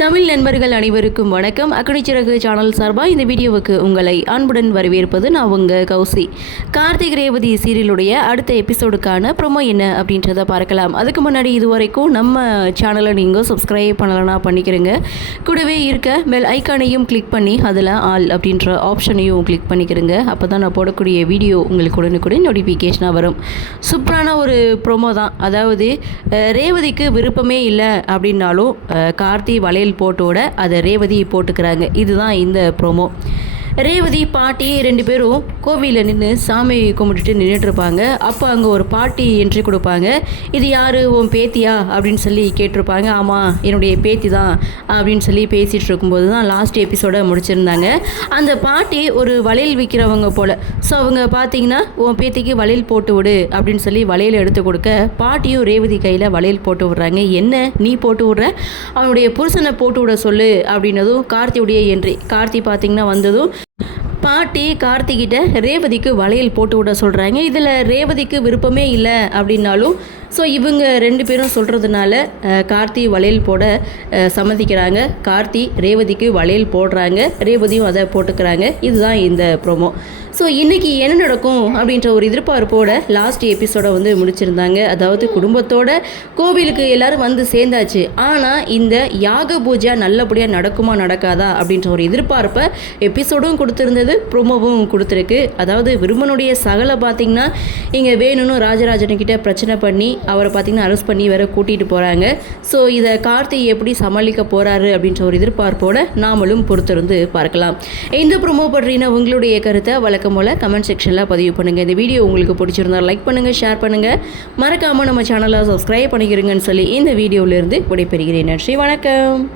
தமிழ் நண்பர்கள் அனைவருக்கும் வணக்கம். அக்கடிச்சிறகு சேனல் சார்பாக இந்த வீடியோவுக்கு உங்களை அன்புடன் வரவேற்பது நான் உங்கள் கௌசி. கார்த்திக் ரேவதி சீரியலுடைய அடுத்த எபிசோடுக்கான ப்ரோமோ என்ன அப்படின்றத பார்க்கலாம். அதுக்கு முன்னாடி இதுவரைக்கும் நம்ம சேனலை நீங்கள் சப்ஸ்கிரைப் பண்ணலன்னா பண்ணிக்கிறங்க. கூடவே இருக்க பெல் ஐக்கானையும் கிளிக் பண்ணி அதில் ஆல் அப்படின்ற ஆப்ஷனையும் கிளிக் பண்ணிக்கிறங்க. அப்போ தான் நான் போடக்கூடிய வீடியோ உங்களுக்கு உடனுக்குடன் நோட்டிஃபிகேஷனாக வரும். சூப்பரான ஒரு ப்ரோமோ தான். அதாவது ரேவதிக்கு விருப்பமே இல்லை அப்படின்னாலும் கார்த்தி வளையல் போட்டோட அதை ரேவதி போட்டுக்கிறாங்க. இதுதான் இந்த ப்ரோமோ. ரேவதி பாட்டி ரெண்டு பேரும் கோவிலில் நின்று சாமி கும்பிட்டுட்டு நின்றுட்டுருப்பாங்க. அப்போ அங்கே ஒரு பாட்டி என்ட்ரி கொடுப்பாங்க. இது யார், உன் பேத்தியா அப்படின்னு சொல்லி கேட்டிருப்பாங்க. ஆமாம், என்னுடைய பேத்தி தான் அப்படின்னு சொல்லி பேசிகிட்டு இருக்கும்போது தான் லாஸ்ட் எபிசோடை முடிச்சிருந்தாங்க. அந்த பாட்டி ஒரு வளையல் விற்கிறவங்க போல். ஸோ அவங்க பார்த்தீங்கன்னா உன் பேத்திக்கு வளையல் போட்டு விடு அப்படின்னு சொல்லி வளையல் எடுத்து கொடுக்க பாட்டியும் ரேவதி கையில் வளையல் போட்டு விடுறாங்க. என்ன நீ போட்டு விடுற, அவனுடைய புருஷனை போட்டு விட சொல்லு அப்படின்னதும் கார்த்தியுடைய என்ட்ரி. கார்த்தி பார்த்தீங்கன்னா வந்ததும் பாட்டி கார்த்திகிட்ட ரேவதிக்கு வளையல் போட்டு விட சொல்கிறாங்க. இதில் ரேவதிக்கு விருப்பமே இல்லை அப்படின்னாலும் ஸோ இவங்க ரெண்டு பேரும் சொல்கிறதுனால கார்த்தி வளையல் போட சம்மதிக்கிறாங்க. கார்த்தி ரேவதிக்கு வளையல் போடுறாங்க, ரேவதியும் அதை போட்டுக்கிறாங்க. இதுதான் இந்த ப்ரோமோ. ஸோ இன்றைக்கி என்ன நடக்கும் அப்படின்ற ஒரு எதிர்பார்ப்போட லாஸ்ட் எபிசோடை வந்து முடிச்சிருந்தாங்க. அதாவது குடும்பத்தோட கோவிலுக்கு எல்லோரும் வந்து சேர்ந்தாச்சு. ஆனால் இந்த யாக பூஜை நல்லபடியாக நடக்குமா நடக்காதா அப்படின்ற ஒரு எதிர்பார்ப்பை எபிசோடும் கொடுத்துருந்தது, ப்ரோமோவும் கொடுத்துருக்கு. அதாவது விரும்பனுடைய சகலை பார்த்திங்கன்னா இங்கே வேணும்னு ராஜராஜன்கிட்ட பிரச்சனை பண்ணி அவரை பார்த்திங்கன்னா அரெஸ்ட் பண்ணி வேற கூட்டிகிட்டு போகிறாங்க. ஸோ இதை கார்த்தி எப்படி சமாளிக்க போகிறாரு அப்படின்ற ஒரு எதிர்பார்ப்போடு நாமளும் பொறுத்திருந்து பார்க்கலாம். இந்த ப்ரோமோ பற்றின உங்களுடைய கருத்தை வழக்கம் போல் கமெண்ட் செக்ஷனில் பதிவு பண்ணுங்கள். இந்த வீடியோ உங்களுக்கு பிடிச்சிருந்தால் லைக் பண்ணுங்கள், ஷேர் பண்ணுங்கள், மறக்காமல் நம்ம சேனலை சப்ஸ்கிரைப் பண்ணிக்கிறீங்கன்னு சொல்லி இந்த வீடியோவிலேருந்து விடைபெறுகிறேன். நன்றி, வணக்கம்.